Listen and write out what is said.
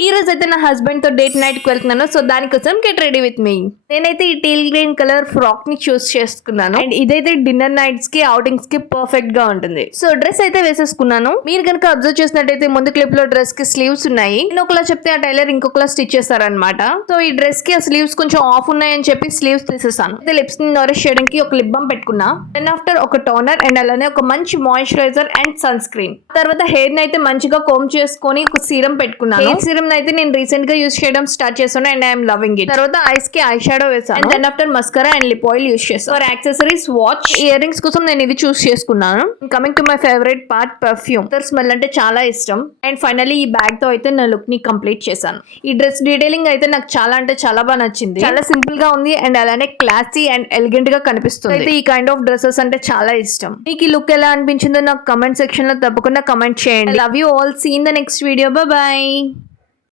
ఈ రోజు అయితే నా హస్బెండ్ తో డేట్ నైట్ కి వెళ్తున్నాను. సో దానికోసం గెట్ రెడీ విత్ మీ. నేనైతే ఈ టీల్ గ్రీన్ కలర్ ఫ్రాక్ ని చూస్ చేసుకున్నాను. అండ్ ఇదైతే డిన్నర్ నైట్స్ కి అవుటింగ్స్ కి పర్ఫెక్ట్ గా ఉంటుంది. సో డ్రెస్ అయితే వేసేసుకున్నాను. మీరు కనుక అబ్జర్వ్ చేసినట్టయితే ముందు క్లిప్ లో డ్రెస్ కి స్లీవ్స్ ఉన్నాయి. నేను ఒకలా చెప్తే ఆ టైలర్ ఇంకొకలా స్టిచ్ చేస్తారనమాట. సో ఈ డ్రెస్ కి ఆ స్లీవ్స్ కొంచెం ఆఫ్ ఉన్నాయని చెప్పి స్లీవ్స్ తీసేసాను. అయితే లిప్స్ ని నరిష్ చేయడానికి ఒక లిప్ బామ్ పెట్టుకున్నా. దెన్ ఆఫ్టర్ ఒక టోనర్ అండ్ అలానే ఒక మంచి మాయిశ్చరైజర్ అండ్ సన్ స్క్రీన్. తర్వాత హెయిర్ ని అయితే మంచిగా కోమ్ చేసుకొని ఒక సీరం పెట్టుకున్నాను. హెయిర్ సీరం అయితే నేను రీసెంట్ గా యూస్ చేయడం స్టార్ట్ చేశాను అండ్ ఐఎమ్ లవింగ్ ఇట్. తర్వాత ఐస్ కి ఐ షాడో వేసాను. And then after mascara and lip oil use చేస్తాను. For accessories watch, ear rings కోసం నేను ఇది చూస్ చేసుకున్నాను. Coming to my favourite part, perfume. Smell అంటే చాలా ఇష్టం. అండ్ ఫైనల్లీ ఈ బ్యాగ్ తో అయితే నా లుక్ ని కంప్లీట్ చేశాను. ఈ డ్రెస్ డీటెయిలింగ్ అయితే నాకు చాలా అంటే చాలా బాగా నచ్చింది. చాలా సింపుల్ గా ఉంది అండ్ అలానే క్లాసీ అండ్ ఎలిగెంట్ గా కనిపిస్తుంది. అయితే ఈ కైండ్ ఆఫ్ డ్రెస్సెస్ అంటే చాలా ఇష్టం. మీకు ఈ లుక్ ఎలా అనిపించిందో నాకు కమెంట్ సెక్షన్ లో తప్పకుండా కమెంట్ చేయండి. Love you all. See in the next video. Bye by.